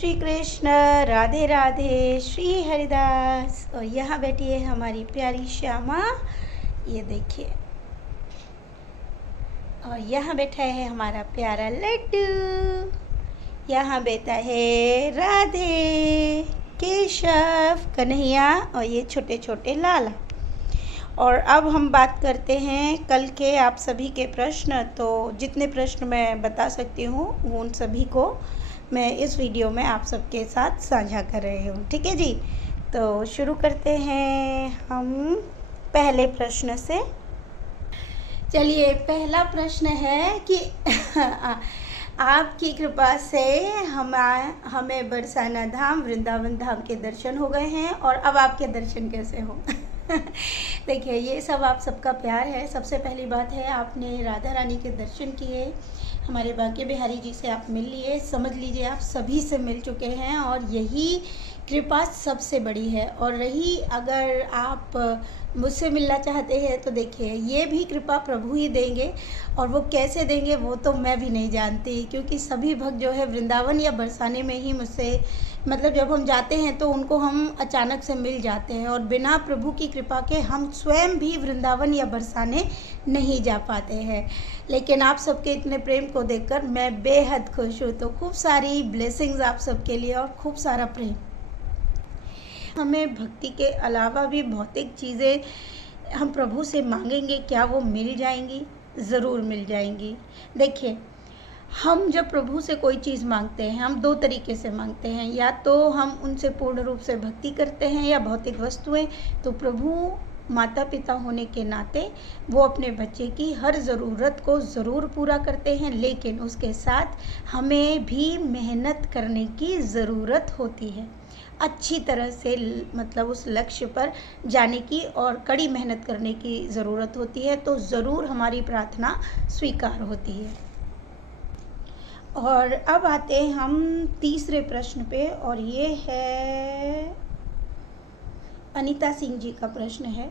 श्री कृष्ण, राधे राधे, श्री हरिदास। और यहाँ बैठी है हमारी प्यारी श्यामा, ये देखिए। और यहाँ बैठा है हमारा प्यारा लड्डू, यहाँ बैठा है राधे, केशव, कन्हैया और ये छोटे छोटे लाला। और अब हम बात करते हैं कल के आप सभी के प्रश्न। तो जितने प्रश्न मैं बता सकती हूँ उन सभी को मैं इस वीडियो में आप सबके साथ साझा कर रही हूँ, ठीक है जी। तो शुरू करते हैं हम पहले प्रश्न से। चलिए, पहला प्रश्न है कि आपकी कृपा से हमें बरसाना धाम, वृंदावन धाम के दर्शन हो गए हैं, और अब आपके दर्शन कैसे हो? देखिए, ये सब आप सबका प्यार है। सबसे पहली बात है, आपने राधा रानी के दर्शन किए, हमारे बांके बिहारी जी से आप मिल लिए, समझ लीजिए आप सभी से मिल चुके हैं, और यही कृपा सबसे बड़ी है। और रही अगर आप मुझसे मिलना चाहते हैं तो देखिए, ये भी कृपा प्रभु ही देंगे, और वो कैसे देंगे वो तो मैं भी नहीं जानती, क्योंकि सभी भक्त जो है वृंदावन या बरसाने में ही मुझसे, मतलब जब हम जाते हैं तो उनको हम अचानक से मिल जाते हैं, और बिना प्रभु की कृपा के हम स्वयं भी वृंदावन या बरसाने नहीं जा पाते हैं। लेकिन आप सबके इतने प्रेम को देखकर मैं बेहद खुश हूँ। तो खूब सारी ब्लेसिंग्स आप सबके लिए और खूब सारा प्रेम। हमें भक्ति के अलावा भी भौतिक चीज़ें हम प्रभु से मांगेंगे, क्या वो मिल जाएंगी? ज़रूर मिल जाएंगी। देखिए, हम जब प्रभु से कोई चीज़ मांगते हैं, हम दो तरीके से मांगते हैं। या तो हम उनसे पूर्ण रूप से भक्ति करते हैं, या भौतिक वस्तुएं। तो प्रभु माता पिता होने के नाते वो अपने बच्चे की हर ज़रूरत को ज़रूर पूरा करते हैं, लेकिन उसके साथ हमें भी मेहनत करने की ज़रूरत होती है, अच्छी तरह से, मतलब उस लक्ष्य पर जाने की और कड़ी मेहनत करने की ज़रूरत होती है। तो ज़रूर हमारी प्रार्थना स्वीकार होती है। और अब आते हैं हम तीसरे प्रश्न पे, और ये है अनीता सिंह जी का प्रश्न है।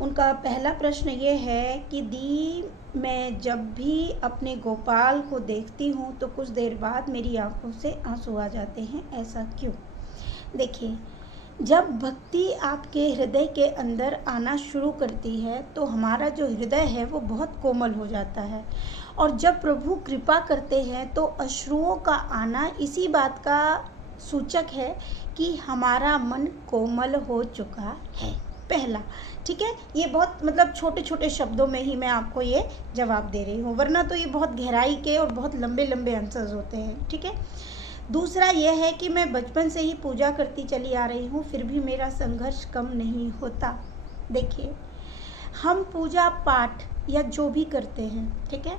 उनका पहला प्रश्न ये है कि दी, मैं जब भी अपने गोपाल को देखती हूँ तो कुछ देर बाद मेरी आंखों से आंसू आ जाते हैं, ऐसा क्यों? देखिए, जब भक्ति आपके हृदय के अंदर आना शुरू करती है तो हमारा जो हृदय है वो बहुत कोमल हो जाता है, और जब प्रभु कृपा करते हैं तो अश्रुओं का आना इसी बात का सूचक है कि हमारा मन कोमल हो चुका है। पहला, ठीक है। ये बहुत, मतलब छोटे छोटे शब्दों में ही मैं आपको ये जवाब दे रही हूँ, वरना तो ये बहुत गहराई के और बहुत लंबे लंबे आंसर्स होते हैं, ठीक है। दूसरा यह है कि मैं बचपन से ही पूजा करती चली आ रही हूँ, फिर भी मेरा संघर्ष कम नहीं होता। देखिए, हम पूजा पाठ या जो भी करते हैं, ठीक है,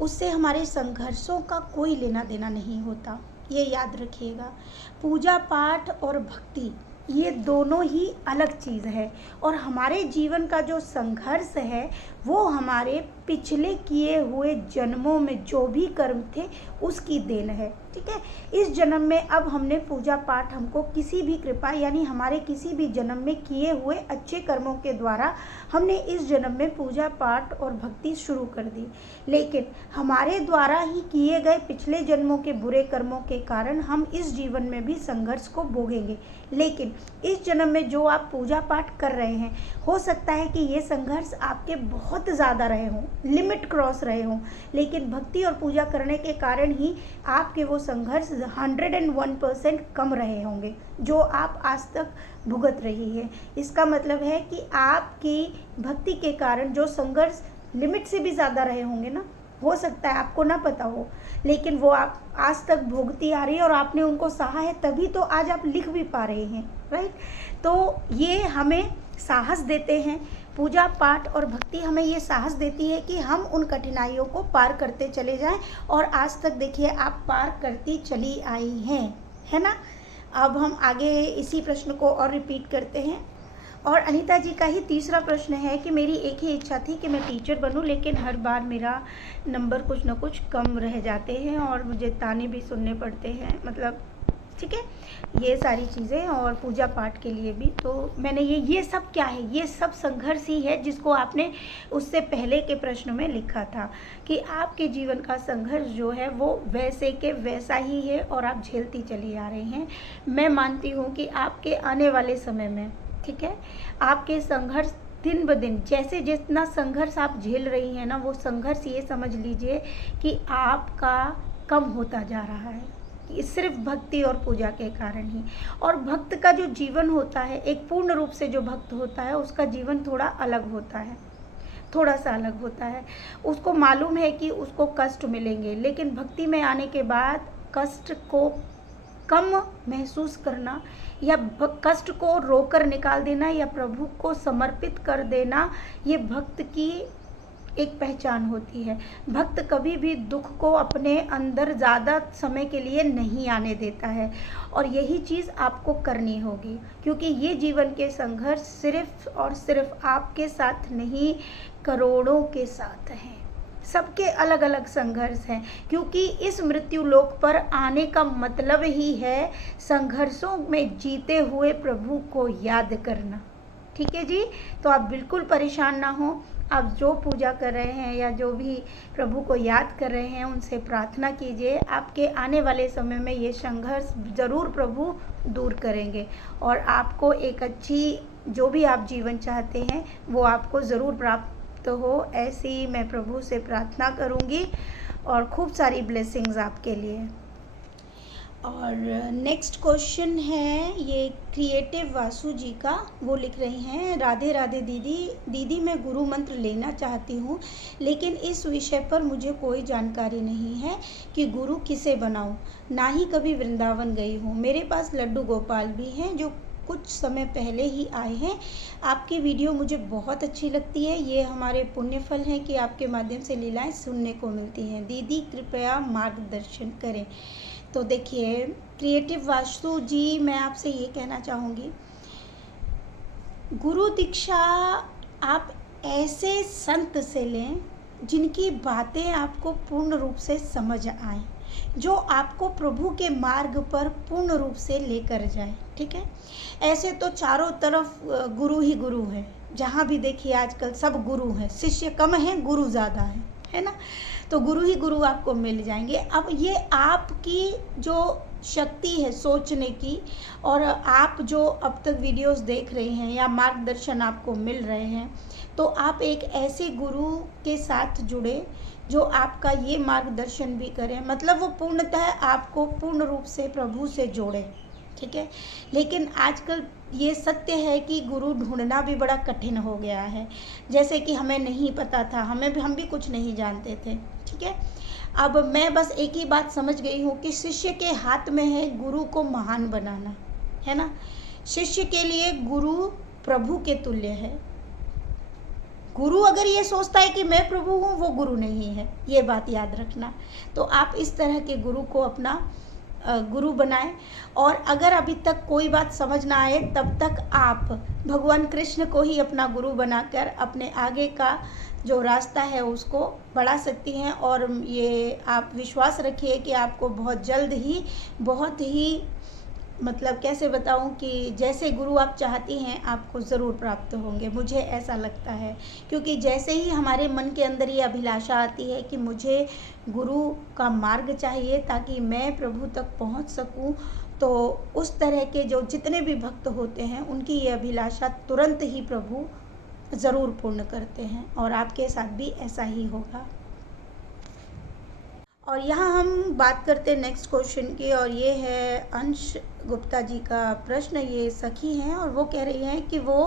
उससे हमारे संघर्षों का कोई लेना देना नहीं होता, ये याद रखिएगा। पूजा पाठ और भक्ति ये दोनों ही अलग चीज़ है, और हमारे जीवन का जो संघर्ष है वो हमारे पिछले किए हुए जन्मों में जो भी कर्म थे उसकी देन है, ठीक है। इस जन्म में अब हमने पूजा पाठ, हमको किसी भी कृपा, यानी हमारे किसी भी जन्म में किए हुए अच्छे कर्मों के द्वारा हमने इस जन्म में पूजा पाठ और भक्ति शुरू कर दी, लेकिन हमारे द्वारा ही किए गए पिछले जन्मों के बुरे कर्मों के कारण हम इस जीवन में भी संघर्ष को भोगेंगे। लेकिन इस जन्म में जो आप पूजा पाठ कर रहे हैं, हो सकता है कि ये संघर्ष आपके बहुत ज़्यादा रहे हों, लिमिट क्रॉस रहे हों, लेकिन भक्ति और पूजा करने के कारण ही आपके वो संघर्ष 101% कम रहे होंगे जो आप आज तक भुगत रही है। इसका मतलब है कि आपकी भक्ति के कारण जो संघर्ष लिमिट से भी ज़्यादा रहे होंगे ना, हो सकता है आपको ना पता हो, लेकिन वो आप आज तक भोगती आ रही है और आपने उनको सहा है, तभी तो आज आप लिख भी पा रहे हैं, राइट। तो ये हमें साहस देते हैं, पूजा पाठ और भक्ति हमें ये साहस देती है कि हम उन कठिनाइयों को पार करते चले जाएं, और आज तक देखिए आप पार करती चली आई हैं, है ना। अब हम आगे इसी प्रश्न को और रिपीट करते हैं। और अनीता जी का ही तीसरा प्रश्न है कि मेरी एक ही इच्छा थी कि मैं टीचर बनूं, लेकिन हर बार मेरा नंबर कुछ ना कुछ कम रह जाते हैं और मुझे ताने भी सुनने पड़ते हैं, मतलब ठीक है, ये सारी चीज़ें और पूजा पाठ के लिए भी। तो मैंने ये सब क्या है, ये सब संघर्ष ही है जिसको आपने उससे पहले के प्रश्न में लिखा था कि आपके जीवन का संघर्ष जो है वो वैसे के वैसा ही है और आप झेलती चली आ रही हैं। मैं मानती हूँ कि आपके आने वाले समय में, ठीक है, आपके संघर्ष दिन ब दिन, जैसे जितना संघर्ष आप झेल रही हैं ना, वो संघर्ष ये समझ लीजिए कि आपका कम होता जा रहा है, ये सिर्फ भक्ति और पूजा के कारण ही। और भक्त का जो जीवन होता है, एक पूर्ण रूप से जो भक्त होता है उसका जीवन थोड़ा अलग होता है, थोड़ा सा अलग होता है। उसको मालूम है कि उसको कष्ट मिलेंगे, लेकिन भक्ति में आने के बाद कष्ट को कम महसूस करना या कष्ट को रोकर निकाल देना या प्रभु को समर्पित कर देना, ये भक्त की एक पहचान होती है। भक्त कभी भी दुख को अपने अंदर ज़्यादा समय के लिए नहीं आने देता है, और यही चीज़ आपको करनी होगी, क्योंकि ये जीवन के संघर्ष सिर्फ और सिर्फ आपके साथ नहीं, करोड़ों के साथ हैं। सबके अलग अलग संघर्ष हैं, क्योंकि इस मृत्यु लोक पर आने का मतलब ही है संघर्षों में जीते हुए प्रभु को याद करना। ठीक है जी, तो आप बिल्कुल परेशान ना हो। आप जो पूजा कर रहे हैं या जो भी प्रभु को याद कर रहे हैं, उनसे प्रार्थना कीजिए, आपके आने वाले समय में ये संघर्ष ज़रूर प्रभु दूर करेंगे और आपको एक अच्छी, जो भी आप जीवन चाहते हैं वो आपको ज़रूर प्राप्त हो। ऐसी मैं प्रभु से प्रार्थना करूंगी और खूब सारी ब्लेसिंग्स आपके लिए। और नेक्स्ट क्वेश्चन है ये क्रिएटिव वासु जी का। वो लिख रही हैं, राधे राधे दीदी मैं गुरु मंत्र लेना चाहती हूँ, लेकिन इस विषय पर मुझे कोई जानकारी नहीं है कि गुरु किसे बनाऊँ, ना ही कभी वृंदावन गई हूँ। मेरे पास लड्डू गोपाल भी हैं जो कुछ समय पहले ही आए हैं। आपकी वीडियो मुझे बहुत अच्छी लगती है, ये हमारे पुण्य फल हैं कि आपके माध्यम से लीलाएं सुनने को मिलती हैं। दीदी कृपया मार्गदर्शन करें। तो देखिए क्रिएटिव वास्तु जी, मैं आपसे ये कहना चाहूँगी, गुरु दीक्षा आप ऐसे संत से लें जिनकी बातें आपको पूर्ण रूप से समझ आए, जो आपको प्रभु के मार्ग पर पूर्ण रूप से लेकर जाए। ठीक है, ऐसे तो चारों तरफ गुरु ही गुरु है, जहाँ भी देखिए आजकल सब गुरु हैं, शिष्य कम हैं गुरु ज़्यादा है ना। तो गुरु ही गुरु आपको मिल जाएंगे। अब ये आपकी जो शक्ति है सोचने की, और आप जो अब तक वीडियोस देख रहे हैं या मार्गदर्शन आपको मिल रहे हैं, तो आप एक ऐसे गुरु के साथ जुड़े जो आपका ये मार्गदर्शन भी करें, मतलब वो पूर्णतः आपको पूर्ण रूप से प्रभु से जोड़े। ठीक है, लेकिन आजकल ये सत्य है कि गुरु ढूंढना भी बड़ा कठिन हो गया है। जैसे कि हमें नहीं पता था, हम भी कुछ नहीं जानते थे। ठीक है, अब मैं बस एक ही बात समझ गई हूँ कि शिष्य के हाथ में है गुरु को महान बनाना, है ना। शिष्य के लिए गुरु प्रभु के तुल्य है। गुरु अगर ये सोचता है कि मैं प्रभु हूँ, वो गुरु नहीं है, ये बात याद रखना। तो आप इस तरह के गुरु को अपना गुरु बनाएं। और अगर अभी तक कोई बात समझ ना आए, तब तक आप भगवान कृष्ण को ही अपना गुरु बनाकर अपने आगे का जो रास्ता है उसको बढ़ा सकती हैं। और ये आप विश्वास रखिए कि आपको बहुत जल्द ही, बहुत ही, मतलब कैसे बताऊं, कि जैसे गुरु आप चाहती हैं आपको ज़रूर प्राप्त होंगे, मुझे ऐसा लगता है। क्योंकि जैसे ही हमारे मन के अंदर ये अभिलाषा आती है कि मुझे गुरु का मार्ग चाहिए ताकि मैं प्रभु तक पहुंच सकूं, तो उस तरह के जो जितने भी भक्त होते हैं उनकी ये अभिलाषा तुरंत ही प्रभु ज़रूर पूर्ण करते हैं, और आपके साथ भी ऐसा ही होगा। और यहाँ हम बात करते हैं नेक्स्ट क्वेश्चन की, और ये है अंश गुप्ता जी का प्रश्न। ये सखी हैं और वो कह रही हैं कि वो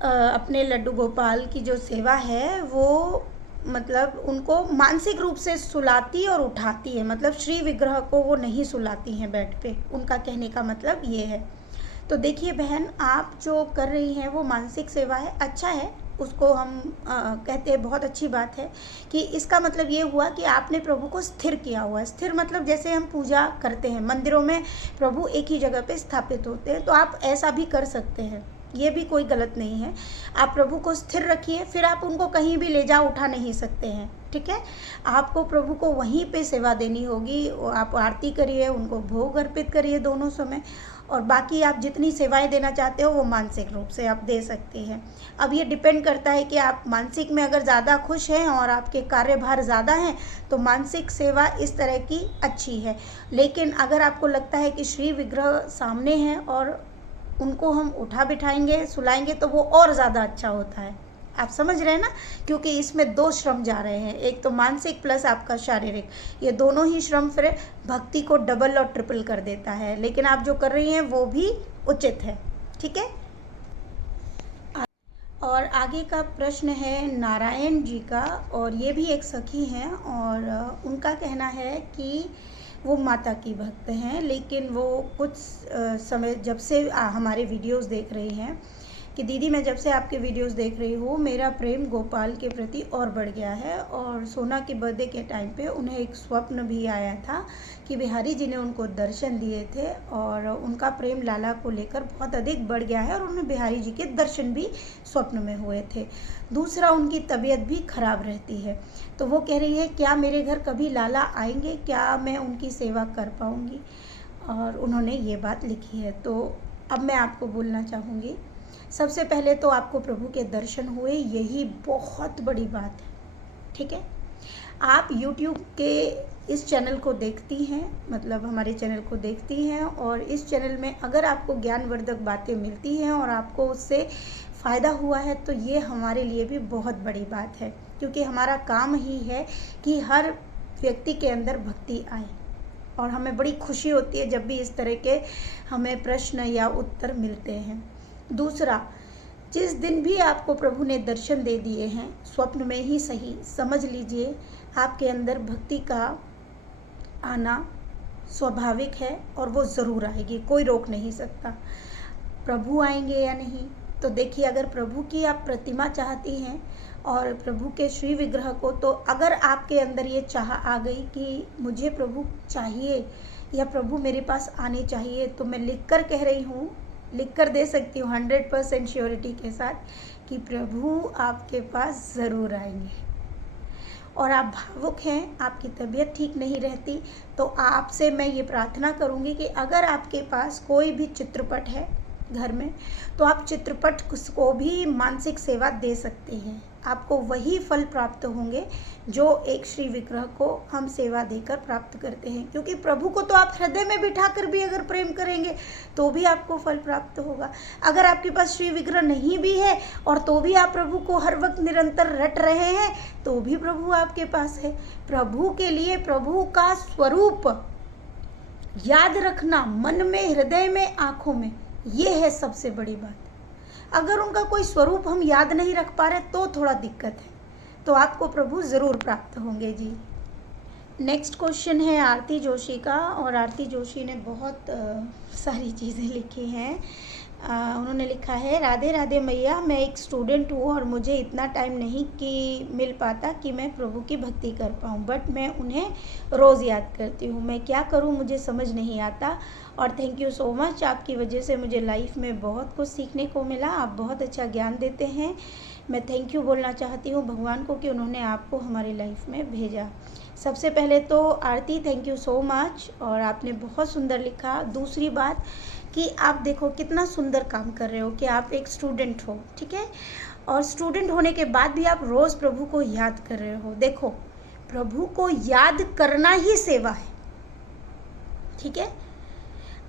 अपने लड्डू गोपाल की जो सेवा है वो मतलब उनको मानसिक रूप से सुलाती और उठाती है, मतलब श्री विग्रह को वो नहीं सुलाती हैं बेड पे, उनका कहने का मतलब ये है। तो देखिए बहन, आप जो कर रही हैं वो मानसिक सेवा है, अच्छा है, उसको हम कहते हैं बहुत अच्छी बात है। कि इसका मतलब ये हुआ कि आपने प्रभु को स्थिर किया हुआ है। स्थिर मतलब जैसे हम पूजा करते हैं मंदिरों में, प्रभु एक ही जगह पे स्थापित होते हैं, तो आप ऐसा भी कर सकते हैं। ये भी कोई गलत नहीं है। आप प्रभु को स्थिर रखिए, फिर आप उनको कहीं भी ले जा उठा नहीं सकते हैं, ठीक है। आपको प्रभु को वहीं पे सेवा देनी होगी। आप आरती करिए, उनको भोग अर्पित करिए दोनों समय, और बाकी आप जितनी सेवाएं देना चाहते हो वो मानसिक रूप से आप दे सकते हैं। अब ये डिपेंड करता है कि आप मानसिक में अगर ज़्यादा खुश हैं और आपके कार्यभार ज़्यादा हैं तो मानसिक सेवा इस तरह की अच्छी है। लेकिन अगर आपको लगता है कि श्री विग्रह सामने हैं और उनको हम उठा बिठाएंगे, सुलाएंगे, तो वो और ज़्यादा अच्छा होता है। आप समझ रहे हैं ना, क्योंकि इसमें 2 श्रम जा रहे हैं, एक तो मानसिक प्लस आपका शारीरिक। ये दोनों ही श्रम फिर भक्ति को डबल और ट्रिपल कर देता है। लेकिन आप जो कर रही हैं वो भी उचित है, ठीक है। और आगे का प्रश्न है नारायण जी का, और ये भी एक सखी हैं, और उनका कहना है कि वो माता की भक्त हैं, लेकिन वो कुछ समय जब से हमारे वीडियोस देख रही हैं कि दीदी मैं जब से आपके वीडियोस देख रही हूँ मेरा प्रेम गोपाल के प्रति और बढ़ गया है। और सोना के बर्थडे के टाइम पे उन्हें एक स्वप्न भी आया था कि बिहारी जी ने उनको दर्शन दिए थे और उनका प्रेम लाला को लेकर बहुत अधिक बढ़ गया है, और उन्हें बिहारी जी के दर्शन भी स्वप्न में हुए थे। दूसरा, उनकी तबीयत भी खराब रहती है। तो वो कह रही है क्या मेरे घर कभी लाला आएंगे, क्या मैं उनकी सेवा कर पाऊँगी, और उन्होंने ये बात लिखी है। तो अब मैं आपको बोलना चाहूँगी, सबसे पहले तो आपको प्रभु के दर्शन हुए, यही बहुत बड़ी बात है, ठीक है। आप YouTube के इस चैनल को देखती हैं, मतलब हमारे चैनल को देखती हैं, और इस चैनल में अगर आपको ज्ञानवर्धक बातें मिलती हैं और आपको उससे फ़ायदा हुआ है तो ये हमारे लिए भी बहुत बड़ी बात है, क्योंकि हमारा काम ही है कि हर व्यक्ति के अंदर भक्ति आए, और हमें बड़ी खुशी होती है जब भी इस तरह के हमें प्रश्न या उत्तर मिलते हैं। दूसरा, जिस दिन भी आपको प्रभु ने दर्शन दे दिए हैं, स्वप्न में ही सही, समझ लीजिए आपके अंदर भक्ति का आना स्वाभाविक है, और वो ज़रूर आएगी, कोई रोक नहीं सकता। प्रभु आएंगे या नहीं, तो देखिए अगर प्रभु की आप प्रतिमा चाहती हैं और प्रभु के श्री विग्रह को, तो अगर आपके अंदर ये चाह आ गई कि मुझे प्रभु चाहिए या प्रभु मेरे पास आने चाहिए, तो मैं लिख कर कह रही हूँ, लिख कर दे सकती हूँ 100% श्योरिटी के साथ कि प्रभु आपके पास ज़रूर आएंगे। और आप भावुक हैं, आपकी तबीयत ठीक नहीं रहती, तो आपसे मैं ये प्रार्थना करूँगी कि अगर आपके पास कोई भी चित्रपट है घर में, तो आप चित्रपट को भी मानसिक सेवा दे सकते हैं। आपको वही फल प्राप्त होंगे जो एक श्री विग्रह को हम सेवा देकर प्राप्त करते हैं, क्योंकि प्रभु को तो आप हृदय में बिठा कर भी अगर प्रेम करेंगे तो भी आपको फल प्राप्त होगा। अगर आपके पास श्री विग्रह नहीं भी है और तो भी आप प्रभु को हर वक्त निरंतर रट रहे हैं, तो भी प्रभु आपके पास है। प्रभु के लिए प्रभु का स्वरूप याद रखना मन में, हृदय में, आँखों में, ये है सबसे बड़ी बात। अगर उनका कोई स्वरूप हम याद नहीं रख पा रहे तो थोड़ा दिक्कत है, तो आपको प्रभु ज़रूर प्राप्त होंगे जी। नेक्स्ट क्वेश्चन है आरती जोशी का, और आरती जोशी ने बहुत सारी चीज़ें लिखी हैं। उन्होंने लिखा है, राधे राधे मैया, मैं एक स्टूडेंट हूँ और मुझे इतना टाइम नहीं कि मिल पाता कि मैं प्रभु की भक्ति कर पाऊँ, बट मैं उन्हें रोज़ याद करती हूँ। मैं क्या करूँ मुझे समझ नहीं आता, और थैंक यू सो मच, आपकी वजह से मुझे लाइफ में बहुत कुछ सीखने को मिला। आप बहुत अच्छा ज्ञान देते हैं। मैं थैंक यू बोलना चाहती हूँ भगवान को कि उन्होंने आपको हमारी लाइफ में भेजा। सबसे पहले तो आरती, थैंक यू सो मच, और आपने बहुत सुंदर लिखा। दूसरी बात कि आप देखो कितना सुंदर काम कर रहे हो कि आप एक स्टूडेंट हो, ठीक है, और स्टूडेंट होने के बाद भी आप रोज़ प्रभु को याद कर रहे हो। देखो, प्रभु को याद करना ही सेवा है, ठीक है।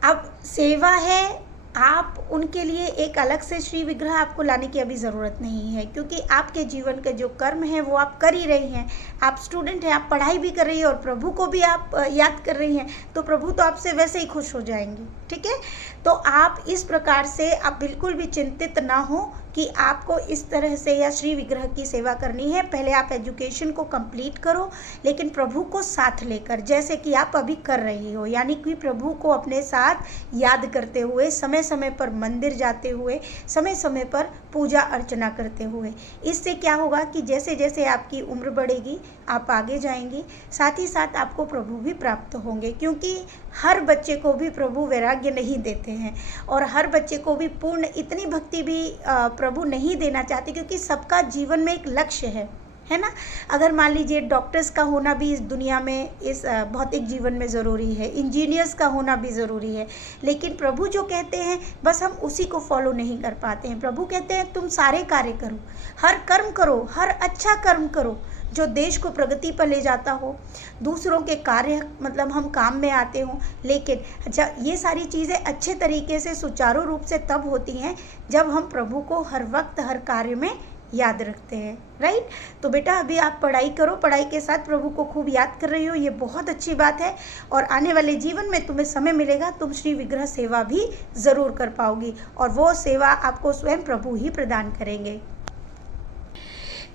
अब सेवा है, आप उनके लिए एक अलग से श्री विग्रह आपको लाने की अभी ज़रूरत नहीं है, क्योंकि आपके जीवन के जो कर्म हैं वो आप कर ही रही हैं। आप स्टूडेंट हैं, आप पढ़ाई भी कर रही हैं और प्रभु को भी आप याद कर रही हैं, तो प्रभु तो आपसे वैसे ही खुश हो जाएंगे, ठीक है। तो आप इस प्रकार से आप बिल्कुल भी चिंतित ना हो कि आपको इस तरह से या श्री विग्रह की सेवा करनी है। पहले आप एजुकेशन को कंप्लीट करो, लेकिन प्रभु को साथ लेकर, जैसे कि आप अभी कर रही हो, यानी कि प्रभु को अपने साथ याद करते हुए, समय समय समय पर मंदिर जाते हुए, समय समय पर पूजा अर्चना करते हुए। इससे क्या होगा कि जैसे जैसे आपकी उम्र बढ़ेगी आप आगे जाएंगी, साथ ही साथ आपको प्रभु भी प्राप्त होंगे, क्योंकि हर बच्चे को भी प्रभु वैराग्य नहीं देते हैं और हर बच्चे को भी पूर्ण इतनी भक्ति भी प्रभु नहीं देना चाहते, क्योंकि सबका जीवन में एक लक्ष्य है ना। अगर मान लीजिए डॉक्टर्स का होना भी इस दुनिया में, इस भौतिक जीवन में ज़रूरी है, इंजीनियर्स का होना भी ज़रूरी है, लेकिन प्रभु जो कहते हैं बस हम उसी को फॉलो नहीं कर पाते हैं। प्रभु कहते हैं तुम सारे कार्य करो, हर कर्म करो, हर अच्छा कर्म करो जो देश को प्रगति पर ले जाता हो, दूसरों के कार्य मतलब हम काम में आते हों। लेकिन जब ये सारी चीज़ें अच्छे तरीके से सुचारू रूप से तब होती हैं जब हम प्रभु को हर वक्त हर कार्य में याद रखते हैं, राइट। तो बेटा अभी आप पढ़ाई करो, पढ़ाई के साथ प्रभु को खूब याद कर रही हो, ये बहुत अच्छी बात है। और आने वाले जीवन में तुम्हें समय मिलेगा, तुम श्री विग्रह सेवा भी ज़रूर कर पाओगी और वो सेवा आपको स्वयं प्रभु ही प्रदान करेंगे।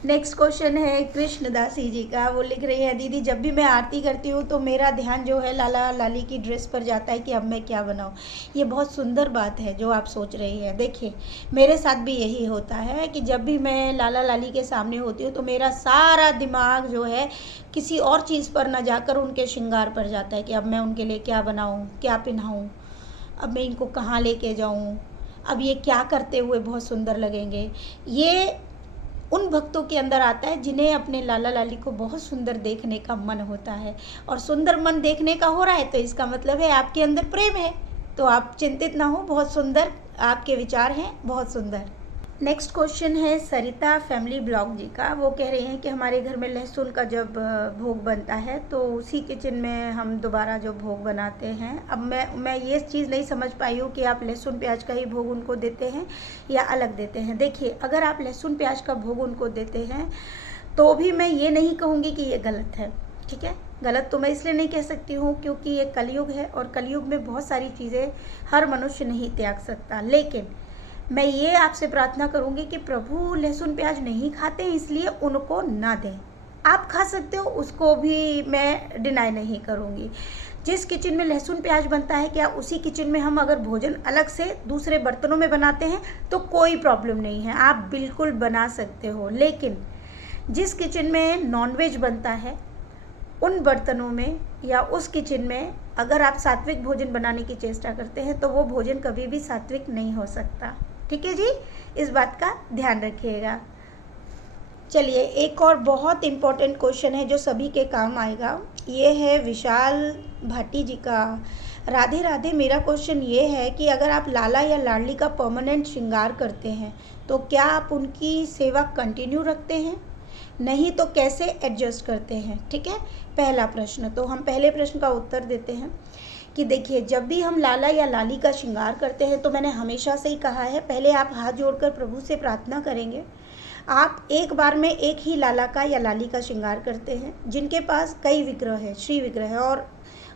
नेक्स्ट क्वेश्चन है कृष्णदासी जी का। वो लिख रही है, दीदी जब भी मैं आरती करती हूँ तो मेरा ध्यान जो है लाला लाली की ड्रेस पर जाता है कि अब मैं क्या बनाऊँ। ये बहुत सुंदर बात है जो आप सोच रही है। देखिए मेरे साथ भी यही होता है कि जब भी मैं लाला लाली के सामने होती हूँ तो मेरा सारा दिमाग जो है किसी और चीज़ पर न जाकर उनके श्रृंगार पर जाता है कि अब मैं उनके लिए क्या बनाऊँ, क्या पहनाऊँ, अब मैं इनको कहाँ लेके जाऊँ, अब ये क्या करते हुए बहुत सुंदर लगेंगे। ये उन भक्तों के अंदर आता है जिन्हें अपने लाला लाली को बहुत सुंदर देखने का मन होता है, और सुंदर मन देखने का हो रहा है तो इसका मतलब है आपके अंदर प्रेम है। तो आप चिंतित ना हो, बहुत सुंदर आपके विचार हैं, बहुत सुंदर। नेक्स्ट क्वेश्चन है सरिता फैमिली ब्लॉग जी का। वो कह रही हैं कि हमारे घर में लहसुन का जब भोग बनता है तो उसी किचन में हम दोबारा जो भोग बनाते हैं। अब मैं ये चीज़ नहीं समझ पाई हूँ कि आप लहसुन प्याज का ही भोग उनको देते हैं या अलग देते हैं। देखिए अगर आप लहसुन प्याज का भोग उनको देते हैं तो भी मैं ये नहीं कहूँगी कि ये गलत है, ठीक है। गलत तो मैं इसलिए नहीं कह सकती हूँ क्योंकि ये कलयुग है और कलयुग में बहुत सारी चीज़ें हर मनुष्य नहीं त्याग सकता। लेकिन मैं ये आपसे प्रार्थना करूँगी कि प्रभु लहसुन प्याज नहीं खाते इसलिए उनको ना दें। आप खा सकते हो, उसको भी मैं डिनाई नहीं करूँगी। जिस किचन में लहसुन प्याज बनता है, क्या उसी किचन में हम अगर भोजन अलग से दूसरे बर्तनों में बनाते हैं तो कोई प्रॉब्लम नहीं है, आप बिल्कुल बना सकते हो। लेकिन जिस किचन में नॉनवेज बनता है उन बर्तनों में या उस किचन में अगर आप सात्विक भोजन बनाने की चेष्टा करते हैं तो वो भोजन कभी भी सात्विक नहीं हो सकता, ठीक है जी। इस बात का ध्यान रखिएगा। चलिए एक और बहुत इम्पोर्टेंट क्वेश्चन है जो सभी के काम आएगा। ये है विशाल भाटी जी का। राधे राधे। मेरा क्वेश्चन ये है कि अगर आप लाला या लाडली का परमानेंट श्रृंगार करते हैं तो क्या आप उनकी सेवा कंटिन्यू रखते हैं, नहीं तो कैसे एडजस्ट करते हैं, ठीक है। पहला प्रश्न, तो हम पहले प्रश्न का उत्तर देते हैं कि देखिए जब भी हम लाला या लाली का श्रृंगार करते हैं तो मैंने हमेशा से ही कहा है, पहले आप हाथ जोड़कर प्रभु से प्रार्थना करेंगे। आप एक बार में एक ही लाला का या लाली का श्रृंगार करते हैं। जिनके पास कई विग्रह है, श्री विग्रह है, और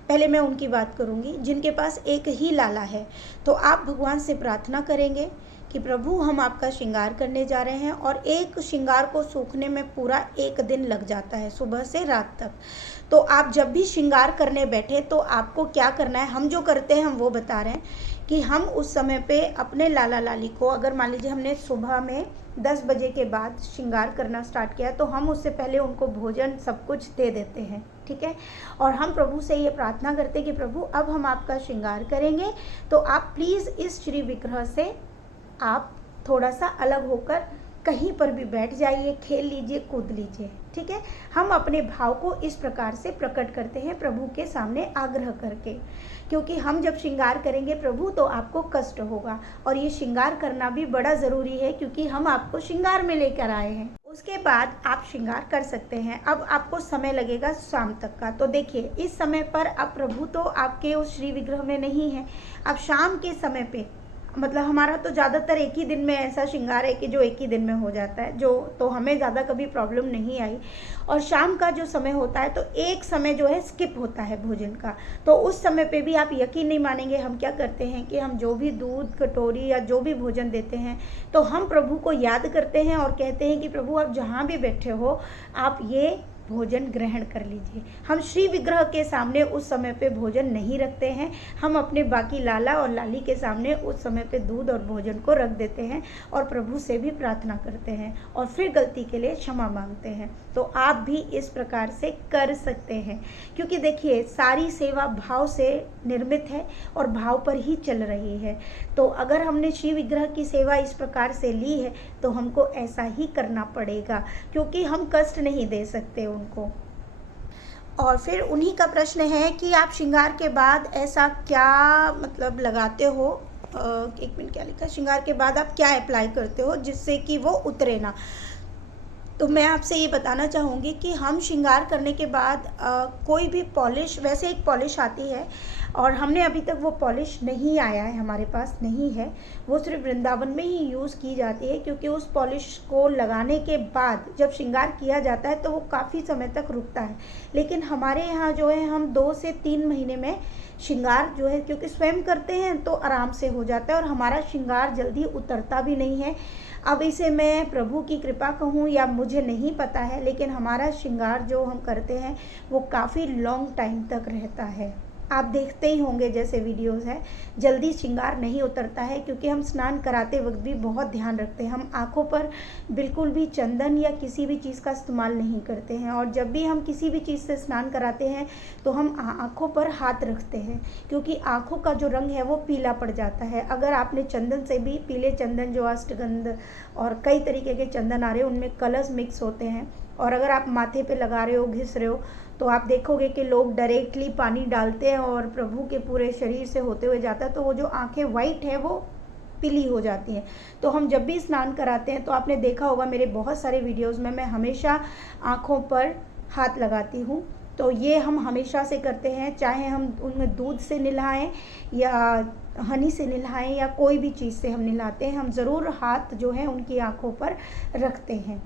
पहले मैं उनकी बात करूंगी। जिनके पास एक ही लाला है तो आप भगवान से प्रार्थना करेंगे कि प्रभु हम आपका श्रृंगार करने जा रहे हैं, और एक श्रृंगार को सूखने में पूरा 1 दिन लग जाता है, सुबह से रात तक। तो आप जब भी श्रृंगार करने बैठे तो आपको क्या करना है, हम जो करते हैं हम वो बता रहे हैं कि हम उस समय पे अपने लाला लाली को, अगर मान लीजिए हमने सुबह में 10 बजे के बाद श्रृंगार करना स्टार्ट किया तो हम उससे पहले उनको भोजन सब कुछ दे देते हैं, ठीक है। और हम प्रभु से ये प्रार्थना करते हैं कि प्रभु अब हम आपका श्रृंगार करेंगे तो आप प्लीज़ इस श्री विग्रह से आप थोड़ा सा अलग होकर कहीं पर भी बैठ जाइए, खेल लीजिए, कूद लीजिए, ठीक है। हम अपने भाव को इस प्रकार से प्रकट करते हैं प्रभु के सामने आग्रह करके, क्योंकि हम जब श्रृंगार करेंगे प्रभु तो आपको कष्ट होगा, और ये श्रृंगार करना भी बड़ा ज़रूरी है क्योंकि हम आपको श्रृंगार में लेकर आए हैं। उसके बाद आप श्रृंगार कर सकते हैं। अब आपको समय लगेगा शाम तक का, तो देखिए इस समय पर अब प्रभु तो आपके उस श्री विग्रह में नहीं है। अब शाम के समय पे, मतलब हमारा तो ज़्यादातर एक ही दिन में ऐसा श्रृंगार है कि जो एक ही दिन में हो जाता है, जो तो हमें ज़्यादा कभी प्रॉब्लम नहीं आई। और शाम का जो समय होता है तो एक समय जो है स्किप होता है भोजन का, तो उस समय पे भी आप यकीन नहीं मानेंगे हम क्या करते हैं कि हम जो भी दूध कटोरी या जो भी भोजन देते हैं तो हम प्रभु को याद करते हैं और कहते हैं कि प्रभु आप जहाँ भी बैठे हो आप ये भोजन ग्रहण कर लीजिए। हम श्री विग्रह के सामने उस समय पे भोजन नहीं रखते हैं, हम अपने बाकी लाला और लाली के सामने उस समय पे दूध और भोजन को रख देते हैं और प्रभु से भी प्रार्थना करते हैं और फिर गलती के लिए क्षमा मांगते हैं। तो आप भी इस प्रकार से कर सकते हैं, क्योंकि देखिए सारी सेवा भाव से निर्मित है और भाव पर ही चल रही है। तो अगर हमने श्री विग्रह की सेवा इस प्रकार से ली है तो हमको ऐसा ही करना पड़ेगा, क्योंकि हम कष्ट नहीं दे सकते उनको। और फिर उन्हीं का प्रश्न है कि आप श्रृंगार के बाद ऐसा क्या मतलब लगाते हो, एक मिनट क्या लिखा, श्रृंगार के बाद आप क्या अप्लाई करते हो जिससे कि वो उतरे ना। तो मैं आपसे ये बताना चाहूँगी कि हम श्रृंगार करने के बाद कोई भी पॉलिश, वैसे एक पॉलिश आती है और हमने अभी तक वो पॉलिश नहीं आया है, हमारे पास नहीं है, वो सिर्फ वृंदावन में ही यूज़ की जाती है, क्योंकि उस पॉलिश को लगाने के बाद जब श्रृंगार किया जाता है तो वो काफ़ी समय तक रुकता है। लेकिन हमारे यहाँ जो है हम 2 से 3 महीने में श्रृंगार जो है, क्योंकि स्वयं करते हैं तो आराम से हो जाता है और हमारा श्रृंगार जल्दी उतरता भी नहीं है। अब इसे मैं प्रभु की कृपा कहूँ या मुझे नहीं पता है, लेकिन हमारा श्रृंगार जो हम करते हैं वो काफ़ी लॉन्ग टाइम तक रहता है। आप देखते ही होंगे जैसे वीडियोस है, जल्दी श्रृंगार नहीं उतरता है, क्योंकि हम स्नान कराते वक्त भी बहुत ध्यान रखते हैं। हम आँखों पर बिल्कुल भी चंदन या किसी भी चीज़ का इस्तेमाल नहीं करते हैं, और जब भी हम किसी भी चीज़ से स्नान कराते हैं तो हम आँखों पर हाथ रखते हैं, क्योंकि आँखों का जो रंग है वो पीला पड़ जाता है। अगर आपने चंदन से भी, पीले चंदन जो अष्टगंध और कई तरीके के चंदन आ रहे हैं उनमें कलर्स मिक्स होते हैं, और अगर आप माथे पे लगा रहे हो, घिस रहे हो, तो आप देखोगे कि लोग डायरेक्टली पानी डालते हैं और प्रभु के पूरे शरीर से होते हुए जाता है, तो वो जो आंखें वाइट है वो पीली हो जाती हैं। तो हम जब भी स्नान कराते हैं तो आपने देखा होगा मेरे बहुत सारे वीडियोस में मैं हमेशा आँखों पर हाथ लगाती हूँ। तो ये हम हमेशा से करते हैं, चाहे हम उनमें दूध से नहलाएं या हनी से नहलाएं या कोई भी चीज़ से हम नहलाते हैं, हम ज़रूर हाथ जो है उनकी आँखों पर रखते हैं।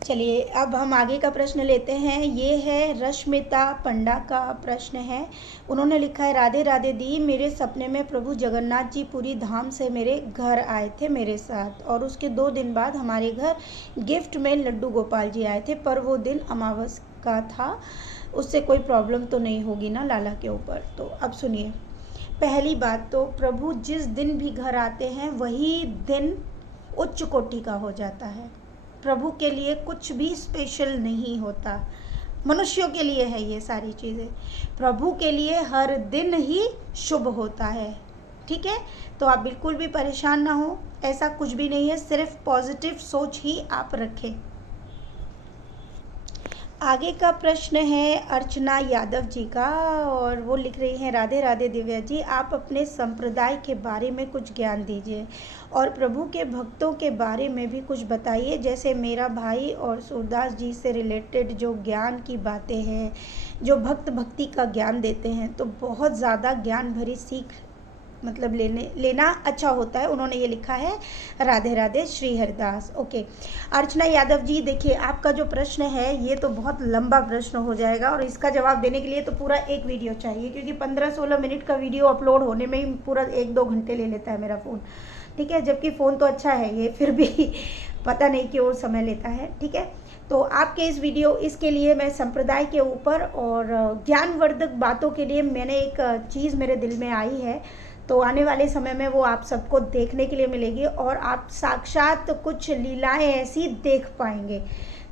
चलिए अब हम आगे का प्रश्न लेते हैं। ये है रश्मिता पंडा का प्रश्न है। उन्होंने लिखा है, राधे राधे दी, मेरे सपने में प्रभु जगन्नाथ जी पूरी धाम से मेरे घर आए थे मेरे साथ, और उसके 2 दिन बाद हमारे घर गिफ्ट में लड्डू गोपाल जी आए थे, पर वो दिन अमावस का था, उससे कोई प्रॉब्लम तो नहीं होगी ना लाला के ऊपर। तो अब सुनिए, पहली बात तो प्रभु जिस दिन भी घर आते हैं वही दिन उच्च कोटि का हो जाता है। प्रभु के लिए कुछ भी स्पेशल नहीं होता, मनुष्यों के लिए है ये सारी चीज़ें, प्रभु के लिए हर दिन ही शुभ होता है। ठीक है, तो आप बिल्कुल भी परेशान ना हो, ऐसा कुछ भी नहीं है, सिर्फ पॉजिटिव सोच ही आप रखें। आगे का प्रश्न है अर्चना यादव जी का, और वो लिख रही हैं, राधे राधे दिव्या जी, आप अपने संप्रदाय के बारे में कुछ ज्ञान दीजिए और प्रभु के भक्तों के बारे में भी कुछ बताइए, जैसे मेरा भाई और सूरदास जी से रिलेटेड जो ज्ञान की बातें हैं, जो भक्त भक्ति का ज्ञान देते हैं, तो बहुत ज़्यादा ज्ञान भरी सीख मतलब लेना अच्छा होता है। उन्होंने ये लिखा है, राधे राधे श्री हरिदास। ओके अर्चना यादव जी, देखिए आपका जो प्रश्न है ये तो बहुत लंबा प्रश्न हो जाएगा, और इसका जवाब देने के लिए तो पूरा एक वीडियो चाहिए, क्योंकि 15-16 मिनट का वीडियो अपलोड होने में ही पूरा 1-2 घंटे ले लेता है मेरा फ़ोन। ठीक है, जबकि फ़ोन तो अच्छा है ये, फिर भी पता नहीं क्यों समय लेता है। ठीक है, तो आपके इस वीडियो इसके लिए मैं संप्रदाय के ऊपर और ज्ञानवर्धक बातों के लिए मैंने एक चीज़ मेरे दिल में आई है, तो आने वाले समय में वो आप सबको देखने के लिए मिलेगी, और आप साक्षात कुछ लीलाएं ऐसी देख पाएंगे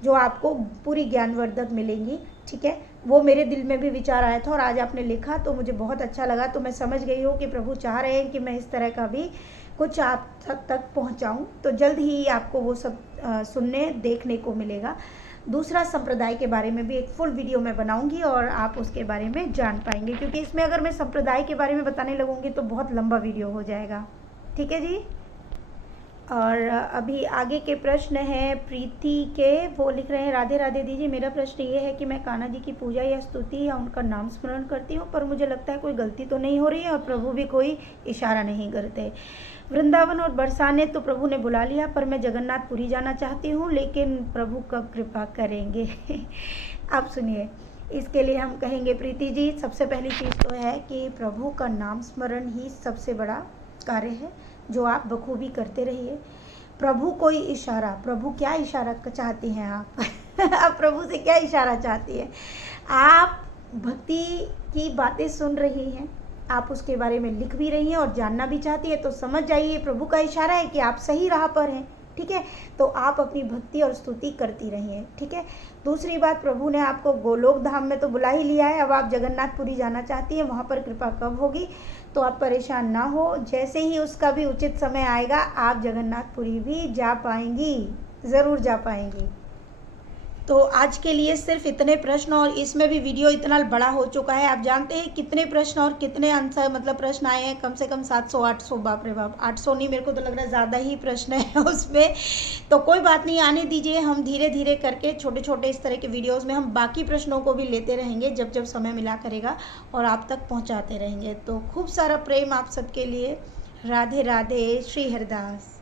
जो आपको पूरी ज्ञानवर्धक मिलेंगी। ठीक है, वो मेरे दिल में भी विचार आया था और आज आपने लिखा तो मुझे बहुत अच्छा लगा, तो मैं समझ गई हूँ कि प्रभु चाह रहे हैं कि मैं इस तरह का भी कुछ आप तक पहुँचाऊँ, तो जल्द ही आपको वो सब सुनने देखने को मिलेगा। दूसरा संप्रदाय के बारे में भी एक फुल वीडियो मैं बनाऊंगी और आप उसके बारे में जान पाएंगे, क्योंकि इसमें अगर मैं संप्रदाय के बारे में बताने लगूंगी तो बहुत लंबा वीडियो हो जाएगा। ठीक है जी। और अभी आगे के प्रश्न हैं प्रीति के, वो लिख रहे हैं, राधे राधे दीजिए, मेरा प्रश्न ये है कि मैं कान्हा जी की पूजा या स्तुति या उनका नाम स्मरण करती हूँ, पर मुझे लगता है कोई गलती तो नहीं हो रही है और प्रभु भी कोई इशारा नहीं करते। वृंदावन और बरसाने तो प्रभु ने बुला लिया, पर मैं जगन्नाथपुरी जाना चाहती हूँ, लेकिन प्रभु कब कृपा करेंगे। आप सुनिए, इसके लिए हम कहेंगे प्रीति जी, सबसे पहली चीज़ तो है कि प्रभु का नाम स्मरण ही सबसे बड़ा कार्य है, जो आप बखूबी करते रहिए। प्रभु कोई इशारा, प्रभु क्या इशारा चाहती हैं आप? आप प्रभु से क्या इशारा चाहती है? आप भक्ति की बातें सुन रही हैं, आप उसके बारे में लिख भी रही हैं और जानना भी चाहती है, तो समझ जाइए प्रभु का इशारा है कि आप सही राह पर हैं। ठीक है, तो आप अपनी भक्ति और स्तुति करती रहिए। ठीक है, दूसरी बात, प्रभु ने आपको गोलोक धाम में तो बुला ही लिया है, अब आप जगन्नाथपुरी जाना चाहती हैं, वहाँ पर कृपा कब होगी? तो आप परेशान ना हो, जैसे ही उसका भी उचित समय आएगा आप जगन्नाथपुरी भी जा पाएंगी, ज़रूर जा पाएंगी। तो आज के लिए सिर्फ इतने प्रश्न, और इसमें भी वीडियो इतना बड़ा हो चुका है। आप जानते हैं कितने प्रश्न और कितने आंसर, मतलब प्रश्न आए हैं? कम से कम 700-800, बाप रे बाप, 800 नहीं, मेरे को तो लग रहा है ज़्यादा ही प्रश्न है उसमें। तो कोई बात नहीं, आने दीजिए, हम धीरे धीरे करके छोटे छोटे इस तरह के वीडियोज़ में हम बाकी प्रश्नों को भी लेते रहेंगे जब जब समय मिला करेगा, और आप तक पहुँचाते रहेंगे। तो खूब सारा प्रेम आप सबके लिए। राधे राधे, श्री हरिदास।